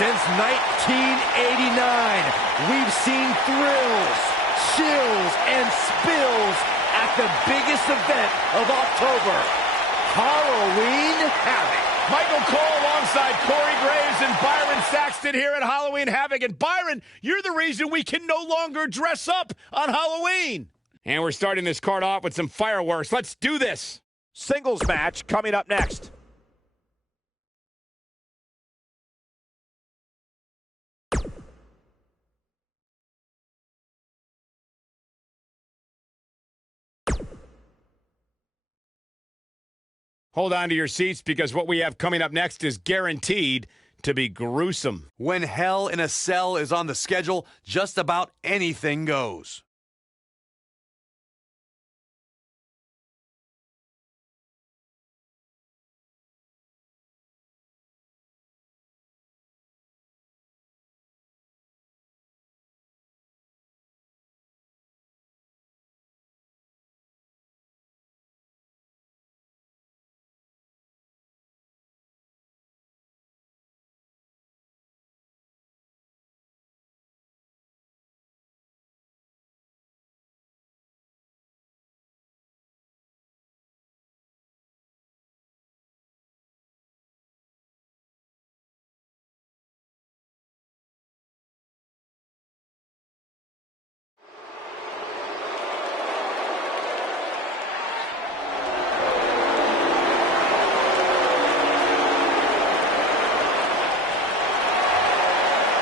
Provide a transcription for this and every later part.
Since 1989, we've seen thrills, chills, and spills at the biggest event of October, Halloween Havoc. Michael Cole alongside Corey Graves and Byron Saxton here at Halloween Havoc. And Byron, you're the reason we can no longer dress up on Halloween. And we're starting this card off with some fireworks. Let's do this. Singles match coming up next. Hold on to your seats because what we have coming up next is guaranteed to be gruesome. When Hell in a Cell is on the schedule, just about anything goes.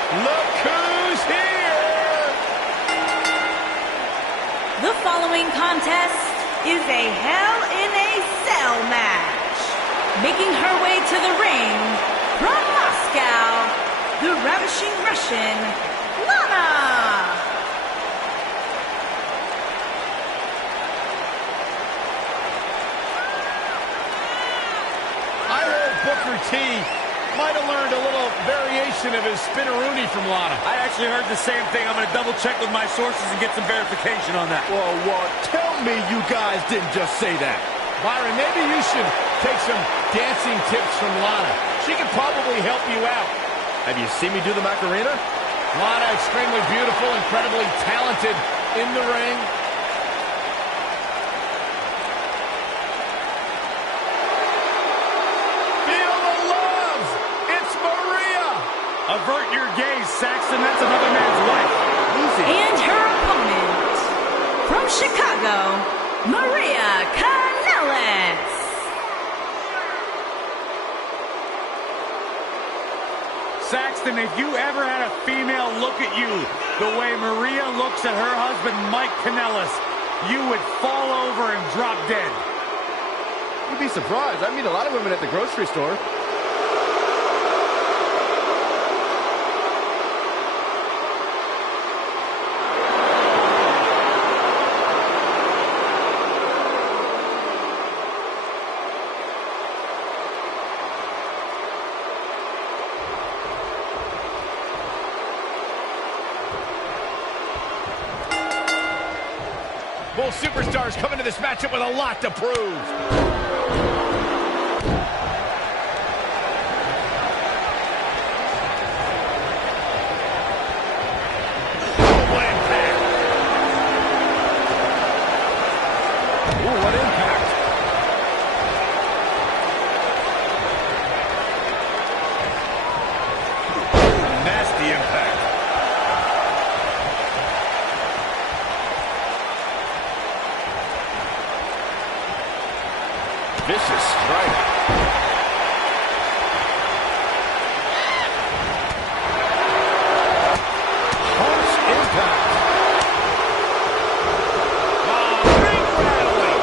Look who's here! The following contest is a Hell in a Cell match. Making her way to the ring from Moscow, the Ravishing Russian, Lana. I heard Booker T might have learned a little variation of his spinneroonie from Lana. I actually heard the same thing. I'm going to double check with my sources and get some verification on that. Whoa, tell me you guys didn't just say that. Byron, maybe you should take some dancing tips from Lana. She could probably help you out. Have you seen me do the Macarena? Lana, extremely beautiful, incredibly talented in the ring. Feel the love! It's Maria! Avert your gaze, Saxton. That's another man's wife. Easy. And her opponent from Chicago, Maria Kanellis. Saxton, if you ever had a female look at you the way Maria looks at her husband, Mike Kanellis, you would fall over and drop dead. You'd be surprised. I meet a lot of women at the grocery store. Both superstars come into this matchup with a lot to prove. What impact. Nasty impact. Vicious strike. Harsh impact. Ring rattling.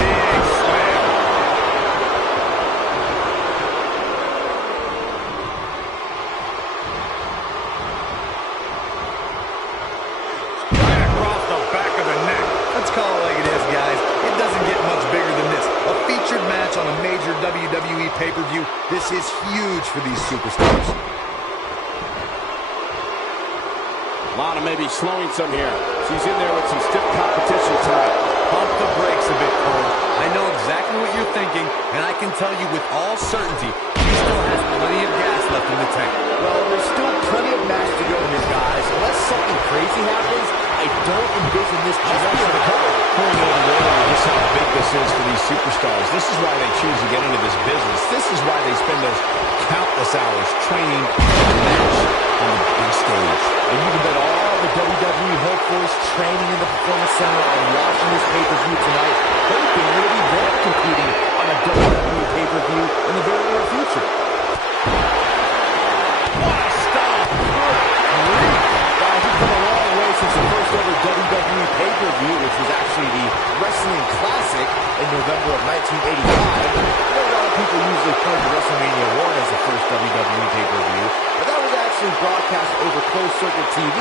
Big slam. Right across the back of the neck. Let's call it like it is, guys. It doesn't get much bigger than this. A featured match on a major WWE pay-per-view. This is huge for these superstars. Lana may be slowing some here. She's in there with some stiff competition tonight. Pump the brakes a bit, Cole. I know exactly what you're thinking, and I can tell you with all certainty, she still has plenty of gas left in the tank. Well, there's still plenty of match to go here, guys. Unless something crazy happens, I don't envision this just being the cover. Pouring over there, just how big this is for these superstars. This is why they choose to get into this business. This is why they spend those countless hours training and match on the big stage. And you can bet all the WWE hopefuls training in the Performance Center are watching this pay-per-view tonight, hoping it'll be them competing on a WWE pay-per-view in the very near future. What a stop! Guys, we've come a long way since the first ever WWE pay-per-view, which was actually the Wrestling Classic in November of 1985. I know a lot of people usually point to WrestleMania 1 as the first WWE pay-per-view, but that was actually broadcast over closed-circuit TV,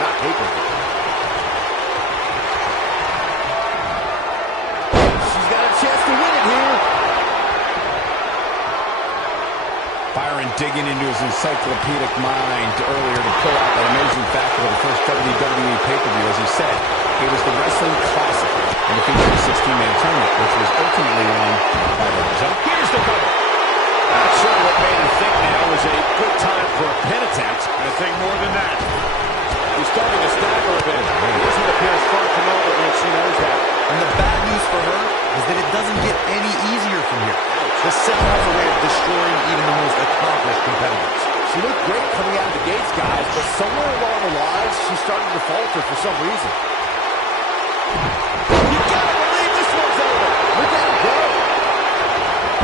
not pay-per-view. She's got a chance to win it here. Byron digging into his encyclopedic mind earlier to pull out that amazing fact of the first WWE pay-per-view. As he said, it was the Wrestling Classic and it featured a 16-man tournament, which was ultimately won by the jump. Here's the cover. Not sure what made him think now was a good time for a pin attempt. I think more than that. He's starting to stagger a bit. He doesn't appear as far from over, and she knows that. And the bad news for her is that it doesn't get any easier from here. The center has a way of destroying even the most accomplished competitors. She looked great coming out of the gates, guys, but somewhere along the lines, she started to falter for some reason. You gotta believe this one's over. Look at it go.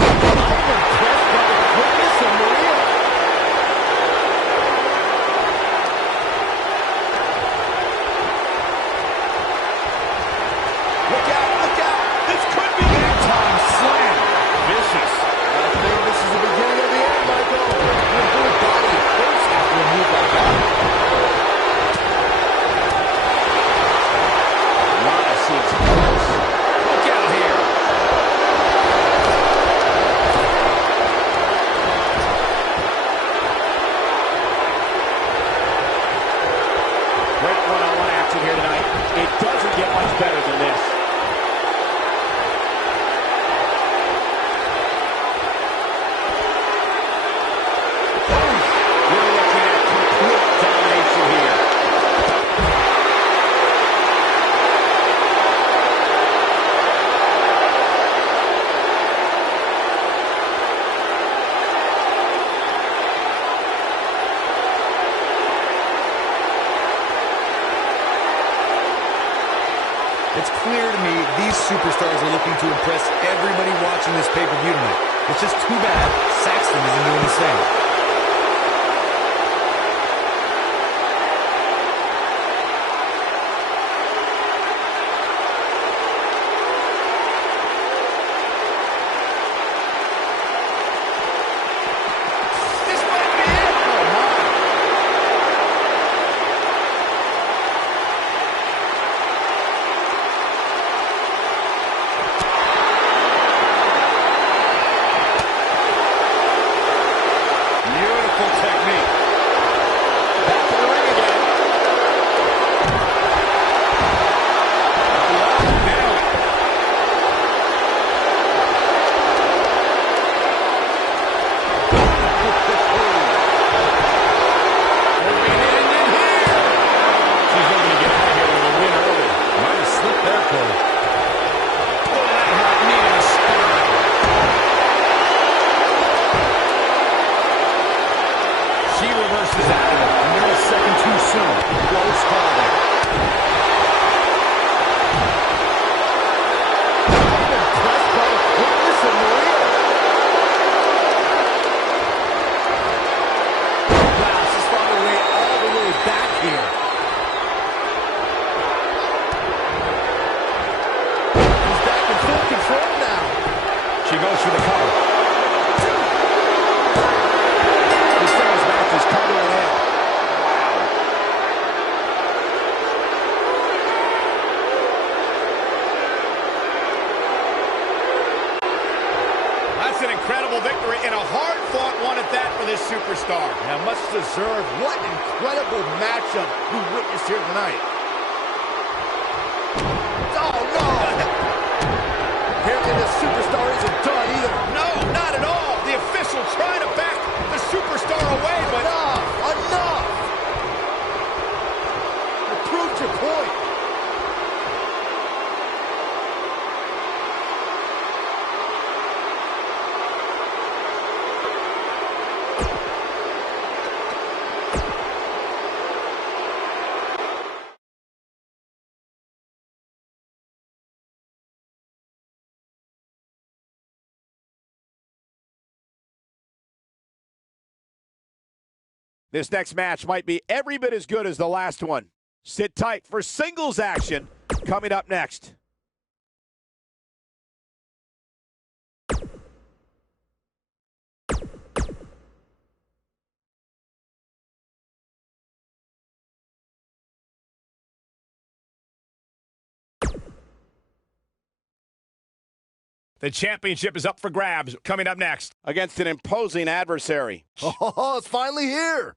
I'm impressed by the quickness of Maria. Look out, look out. This could be big time slam. Vicious. I think this is the beginning of the end, Michael. Your whole body hurts after a move like that. Lana seems close. Look out here. Great one-on-one action here tonight. It doesn't get much better than this. We're looking at complete domination here. It's clear to me these superstars are looking to impress everybody watching this pay-per-view tonight. It's just too bad Saxton isn't doing the same. This might be it. Oh, my. Beautiful technique. Back to the ring again. Nailed it. She's looking to get out of here with a win early. Might have slipped there, Cole. Oh, that hurt me in the spine. She reverses out of it. A millisecond too soon. Close call there. I'm impressed by the quickness of Maria. Wow, she's found her way all the way back here. She's back in full control now. She goes for the cover. This thing's match is coming to an end. Wow. That's an incredible victory and a hard-fought one at that for this superstar. Yeah, much deserved. What an incredible matchup we witnessed here tonight. Oh, no! Apparently the superstar isn't done either. No, not at all. The official trying to back the superstar away, but... Enough! You proved your point. This next match might be every bit as good as the last one. Sit tight for singles action coming up next. The championship is up for grabs coming up next against an imposing adversary. Oh, it's finally here.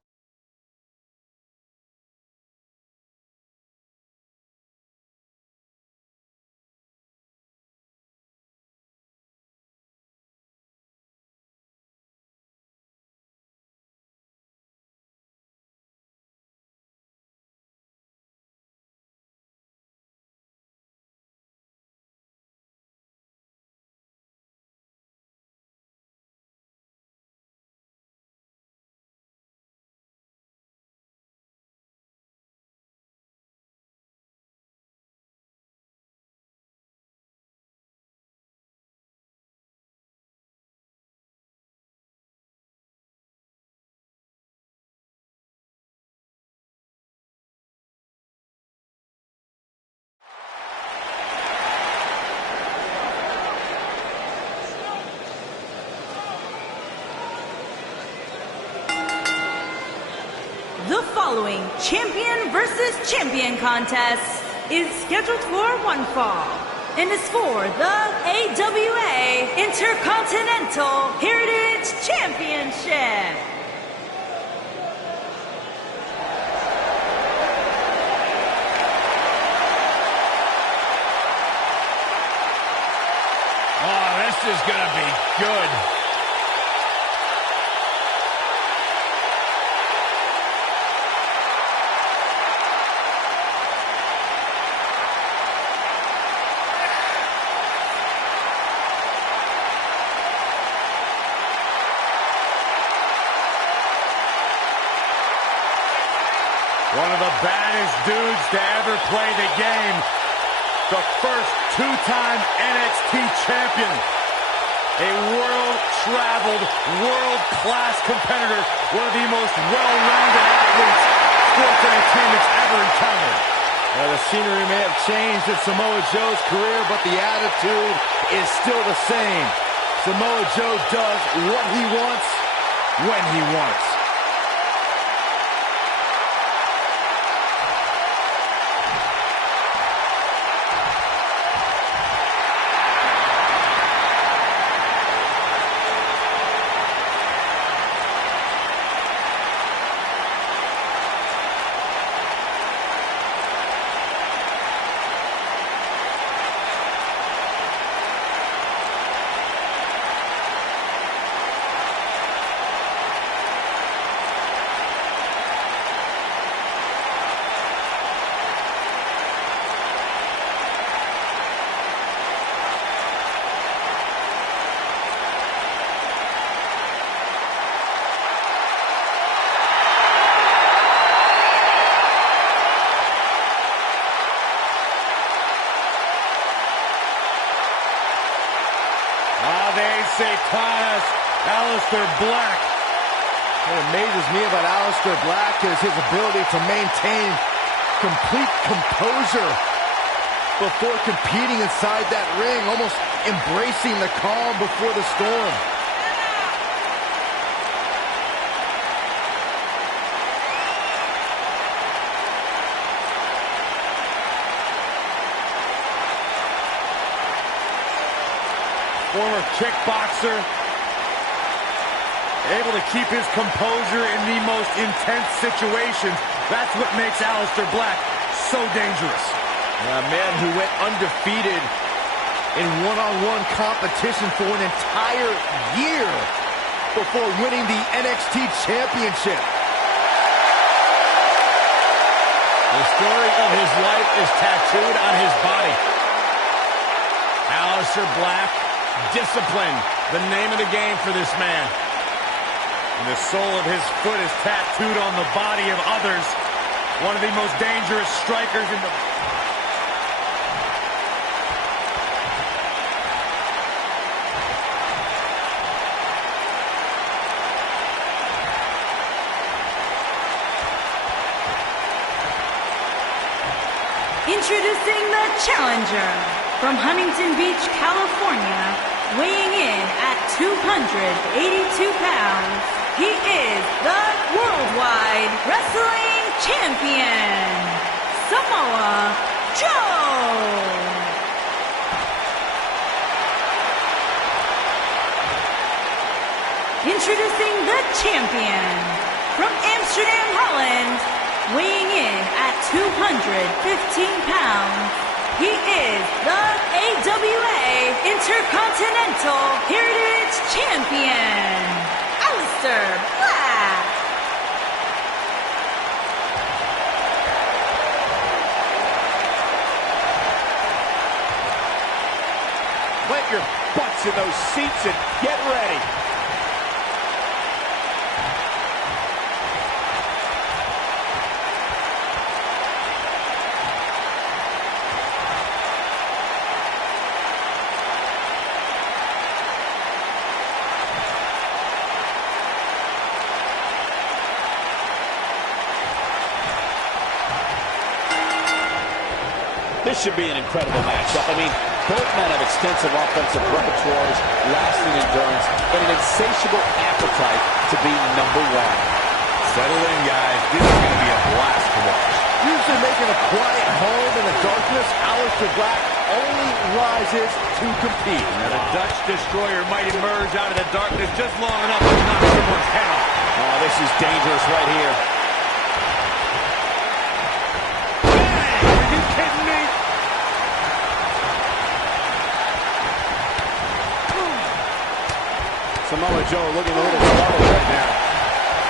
The following champion versus champion contest is scheduled for one fall and is for the AWA Intercontinental Heritage Championship. Oh, this is going to be good. One of the baddest dudes to ever play the game. The first two-time NXT champion. A world-traveled, world-class competitor. One of the most well-rounded athletes sports entertainment's ever encountered. Well, the scenery may have changed in Samoa Joe's career, but the attitude is still the same. Samoa Joe does what he wants, when he wants. Satanas, Aleister Black. What amazes me about Aleister Black is his ability to maintain complete composure before competing inside that ring, almost embracing the calm before the storm. Former kickboxer, able to keep his composure in the most intense situations. That's what makes Aleister Black so dangerous. A man who went undefeated in one-on-one competition for an entire year before winning the NXT Championship. The story of his life is tattooed on his body. Aleister Black, discipline, the name of the game for this man. And the sole of his foot is tattooed on the body of others. One of the most dangerous strikers in the... Introducing the challenger from Huntington Beach, California, weighing in at 282 pounds. He is the Worldwide Wrestling Champion, Samoa Joe. Introducing the champion from Amsterdam, Holland, weighing in at 215 pounds, he is the AWA Intercontinental Heritage Champion, Aleister Black. Put your butts in those seats and get ready. This should be an incredible matchup. I mean, both men have extensive offensive repertoires, lasting endurance, and an insatiable appetite to be number one. Settle in, guys. This is going to be a blast to watch. Usually making a quiet home in the darkness, Aleister Black only rises to compete. Now the Dutch Destroyer might emerge out of the darkness just long enough to knock someone's head off. Oh, this is dangerous right here. Samoa Joe looking a little troubled right now.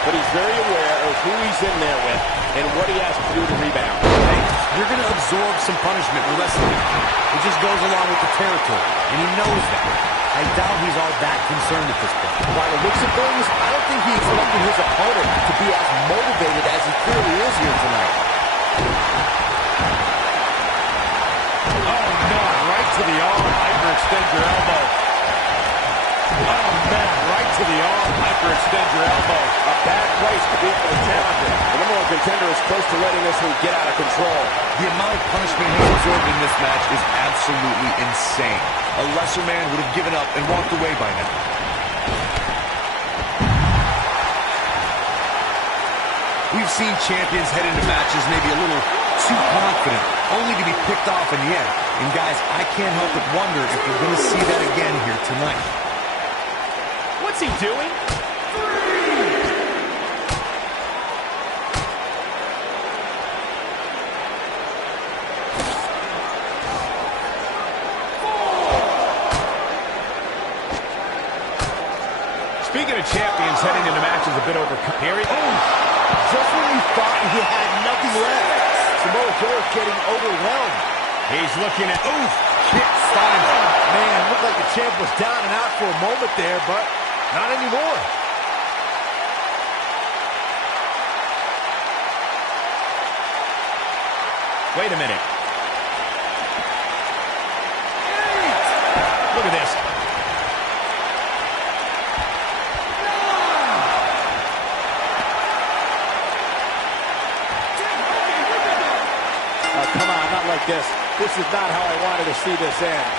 But he's very aware of who he's in there with and what he has to do to rebound. Hey, you're going to absorb some punishment in wrestling. It just goes along with the territory, and he knows that. I doubt he's all that concerned at this point. By the looks of things, I don't think he expected his opponent to be as motivated as he clearly is here tonight. Oh, no. Right to the arm. Hyperextend your elbow. Oh, man. Right to the arm. Hyperextend your elbow. A bad place to be for the challenger. The number one contender is close to letting this one get out of control. The amount of punishment he's absorbed in this match is absolutely insane. A lesser man would have given up and walked away by now. We've seen champions head into matches maybe a little too confident, only to be picked off in the end. And guys, I can't help but wonder if we're going to see that again here tonight. What's he doing? Speaking of champions heading into matches a bit overcome. Here he goes. Just when you thought he had nothing left, Samoa Joe is getting overwhelmed. He's looking at... Oof! Kick finds him. Man, looked like the champ was down and out for a moment there, but not anymore. Wait a minute. Look at this. Oh, come on, not like this. This is not how I wanted to see this end.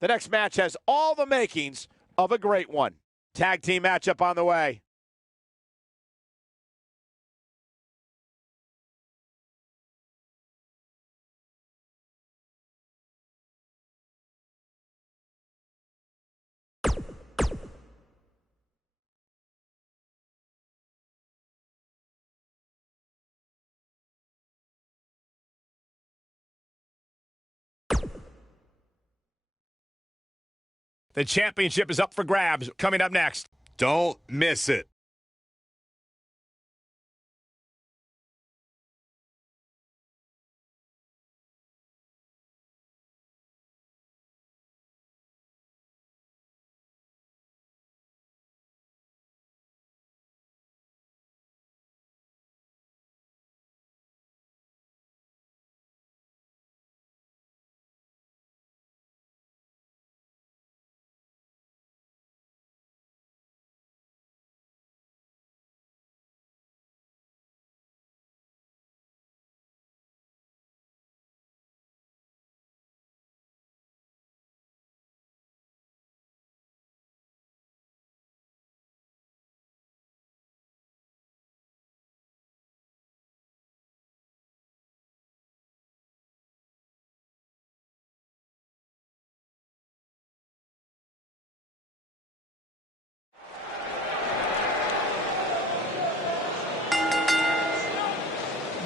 The next match has all the makings of a great one. Tag team matchup on the way. The championship is up for grabs. Coming up next. Don't miss it.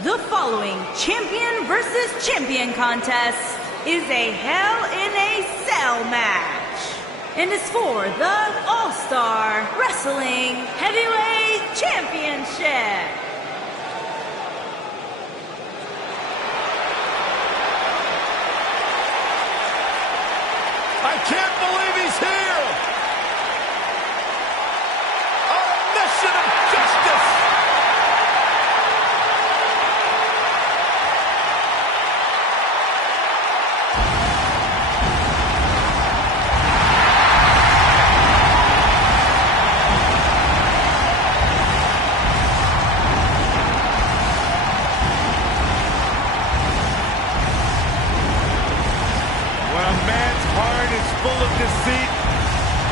The following champion versus champion contest is a Hell in a Cell match and is for the All-Star Wrestling Heavyweight Championship. I can't believe he's here! On a mission of justice! Full of deceit,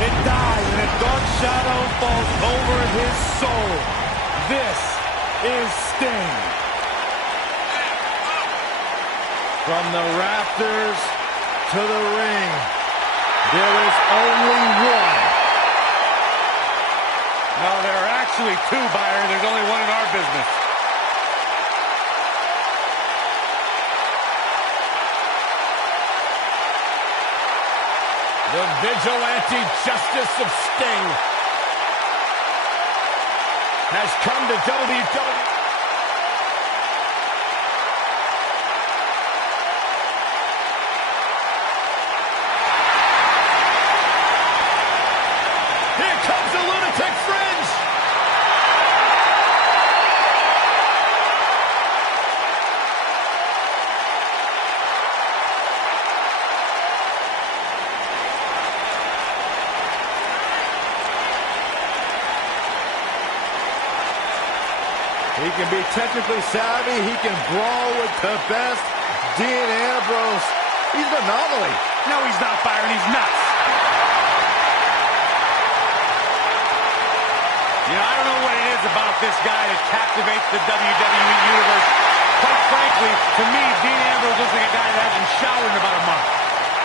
it dies and a dark shadow falls over his soul. This is Sting. From the rafters to the ring, there is only one. No, there are actually two, Byron. There's only one in our business. The vigilante justice of Sting has come to WWE. Here comes the lunatic fringe. He can be technically savvy. He can brawl with the best. Dean Ambrose, he's an anomaly. No, he's not, Byron. He's nuts. You know, I don't know what it is about this guy that captivates the WWE Universe. Quite frankly, to me, Dean Ambrose looks like a guy that hasn't showered in about a month.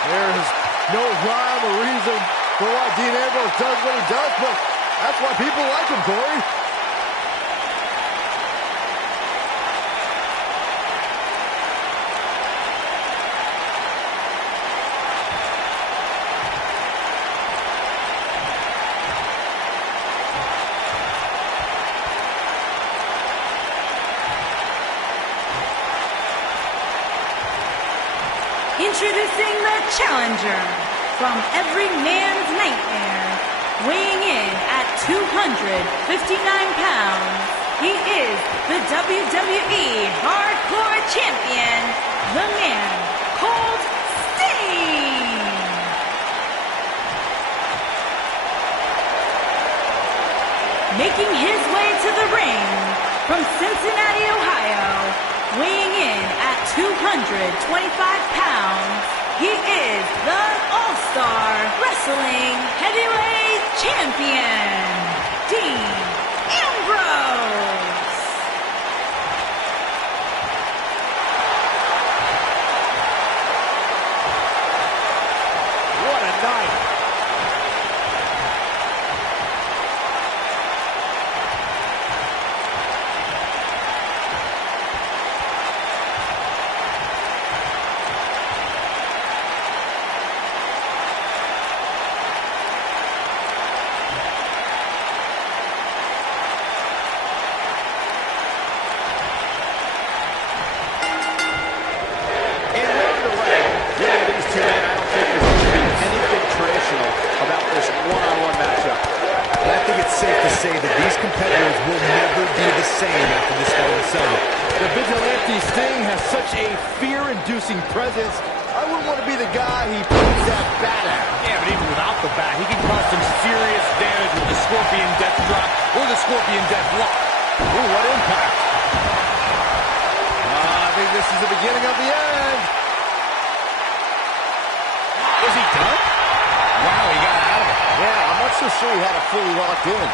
There is no rhyme or reason for why Dean Ambrose does what he does, but that's why people like him, Corey. Introducing the challenger from every man's nightmare, weighing in at 259 pounds, he is the WWE Hardcore Champion, the man called Sting. Making his way to the ring from Cincinnati, Ohio, weighing in at 225 pounds, he is the All-Star Wrestling Heavyweight Champion, Dean Ambrose. What a night. Say that these competitors will never be the same after this Hell in a Cell. The Vigilante Sting has such a fear-inducing presence. I wouldn't want to be the guy he plays that bat at. Yeah, but even without the bat, he can cause some serious damage with the Scorpion Death Drop or the Scorpion Death Lock. Ooh, what impact. I think this is the beginning of the end. Is he done? Wow, he got out of it. Yeah, I'm not so sure he had it fully locked in.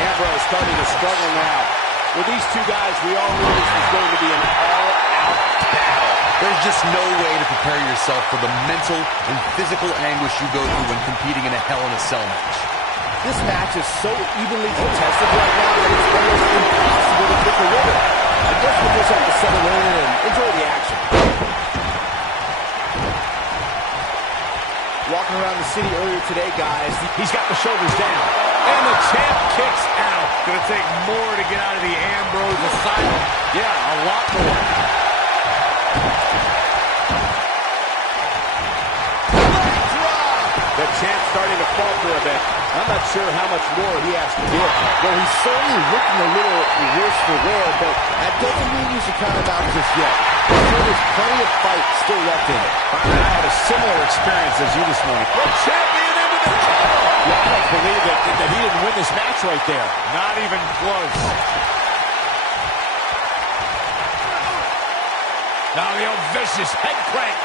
Ambrose starting to struggle now. With these two guys, we all knew this was going to be an all-out battle. There's just no way to prepare yourself for the mental and physical anguish you go through when competing in a Hell in a Cell match. This match is so evenly contested right now that it's almost impossible to pick a winner. I guess we'll just have to settle in and enjoy the action. Walking around the city earlier today, guys. He's got the shoulders down. And the champ kicks out. Gonna take more to get out of the Ambrose asylum. Yeah, a lot more. The champ's starting to falter a bit. I'm not sure how much more he has to give. Well, he's certainly looking a little worse for wear, but that doesn't mean you should count him out just yet. I'm sure there's plenty of fight still left in it. I had a similar experience as you this morning. The champion into the cover. Yeah, I don't believe that he didn't win this match right there. Not even close. Now the old vicious head crank.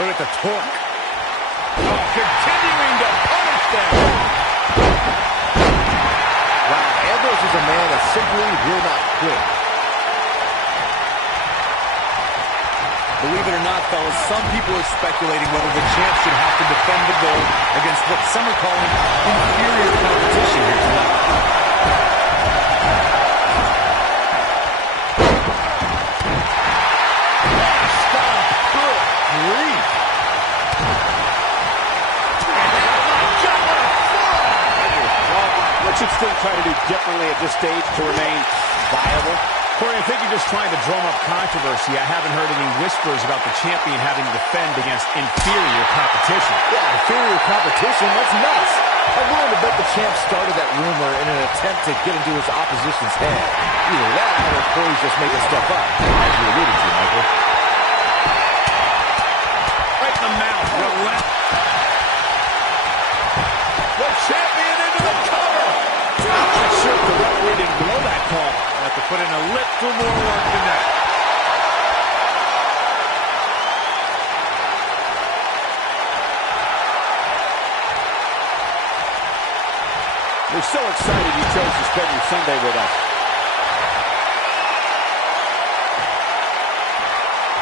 Look at the torque. Oh, continuing to punish them. Wow, Ambrose is a man that simply will not quit. Believe it or not, fellas, some people are speculating whether the champ should have to defend the gold against what some are calling inferior competition here tonight. Should still try to do differently at this stage to remain viable. Corey, I think you're just trying to drum up controversy. I haven't heard any whispers about the champion having to defend against inferior competition. Yeah, inferior competition? That's nuts. I'm willing to bet the champ started that rumor in an attempt to get into his opposition's head. Either that or Corey's just making stuff up, as you alluded to, Michael. Right in the mouth. Relent. The champion into the cover. I'm not sure if the referee didn't blow that call. Have to put in a little more work than that. We're so excited you chose to spend your Sunday with us.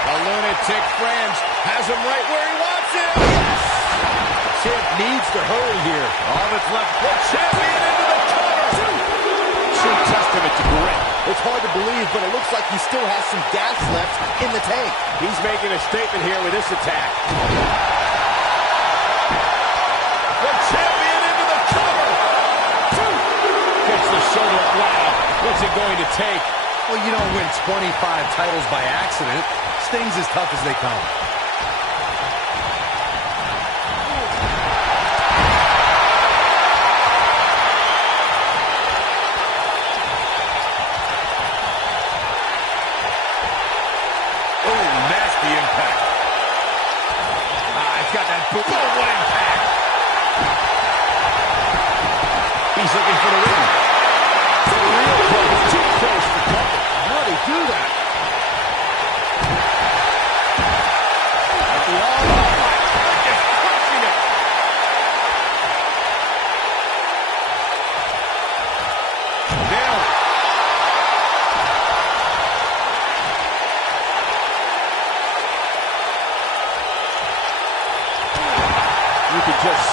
The lunatic Fringe has him right where he wants him. Yes! The champ needs to hurry here. All that's left. The champion into the cover. True testament to grit. It's hard to believe, but it looks like he still has some gas left in the tank. He's making a statement here with this attack. The champion into the cover. Gets the shoulder. Wow. What's it going to take? Well, you don't win 25 titles by accident. Sting's as tough as they come. Boom, what impact. He's looking for the win. Real close, too close for cover. How do they do that?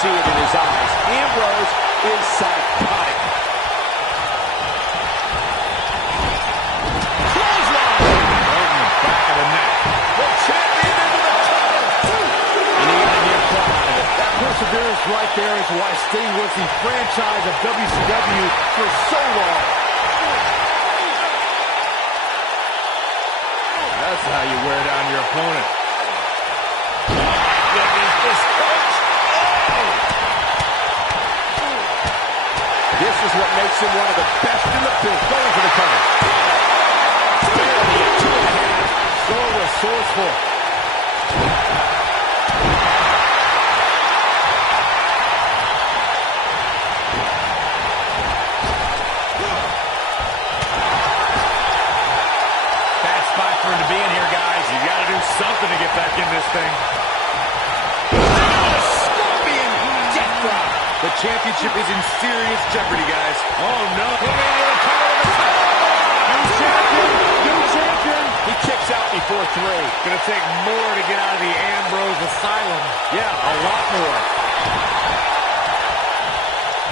see it in his eyes. Ambrose is psychotic. Clothesline! Right in the back of the neck. The champion into the cover. And he got a near fall out of it. That perseverance right there is why Sting was the franchise of WCW for so long. That's how you wear down your opponent. Goodness, this coach. This is what makes him one of the best in the business. Going for the cover. Barely a 2.5. So resourceful. Bad spot for him to be in here, guys. You got to do something to get back in this thing. Scorpion death drop. The championship is in serious jeopardy, guys. Oh, no. New champion. He kicks out before 3. Going to take more to get out of the Ambrose asylum. Yeah, a lot more.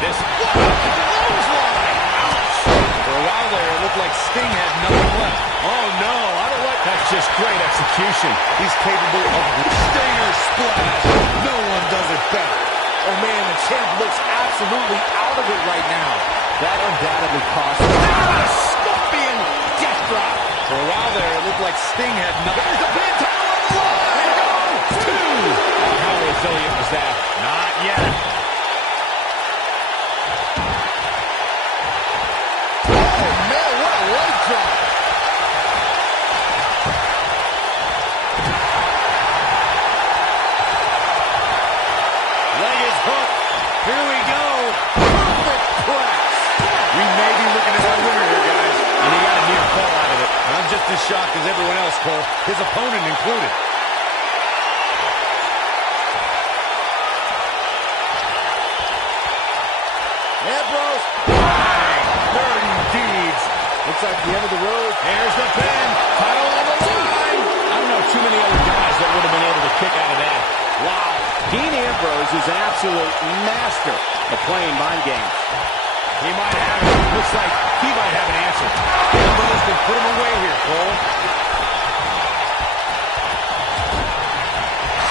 This clothesline. Ouch. For a while there, it looked like Sting had nothing left. Oh, no. I don't like that. That's just great execution. He's capable of Stinger splash. No one does it better. Oh, man, the champ looks absolutely out of it right now. That undoubtedly cost him. Scorpion death drop. For a while there, it looked like Sting had nothing. There's the pin, title on the line. 2. How resilient was that? Not yet. Oh, man, what a leg drop. Leg is hooked. Here we go. Perfect press. We may be looking at our winner here, guys. And he got a near fall out of it. I'm just as shocked as everyone else, Cole. His opponent included. Ambrose. Bang. Dirty deeds. Looks like the end of the road. Here's the pin. Title on the line. I don't know too many other guys that would have been able to kick out of that. Wow. Dean Ambrose is an absolute master of playing mind games. He might have it. Looks like he might have an answer. Ambrose can put him away here, Cole.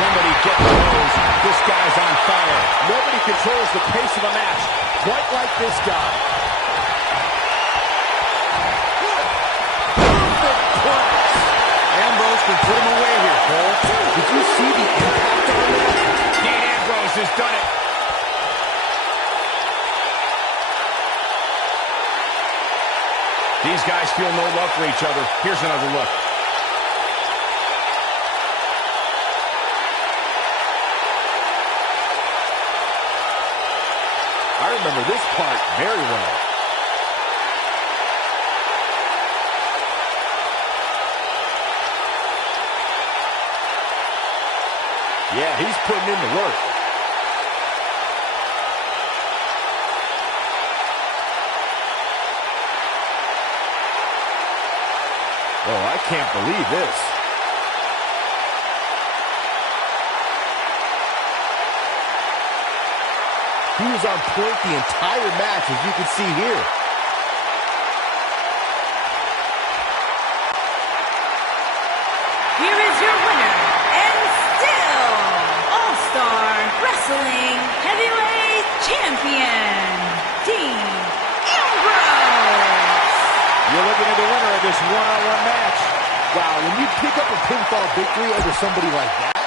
Somebody get the hose. This guy's on fire. Nobody controls the pace of a match quite like this guy. Perfect press. Ambrose can put him away here, Cole. Did you see the impact on that? Dean Ambrose has done it. These guys feel no love for each other. Here's another look. I remember this part very well. Yeah, he's putting in the work. Oh, I can't believe this. He was on point the entire match, as you can see here. Here is your winner, and still All-Star Wrestling Heavyweight Champion, Dean Ambrose. You're looking at the winner of this one-on-one match. Wow, when you pick up a pinfall victory over somebody like that,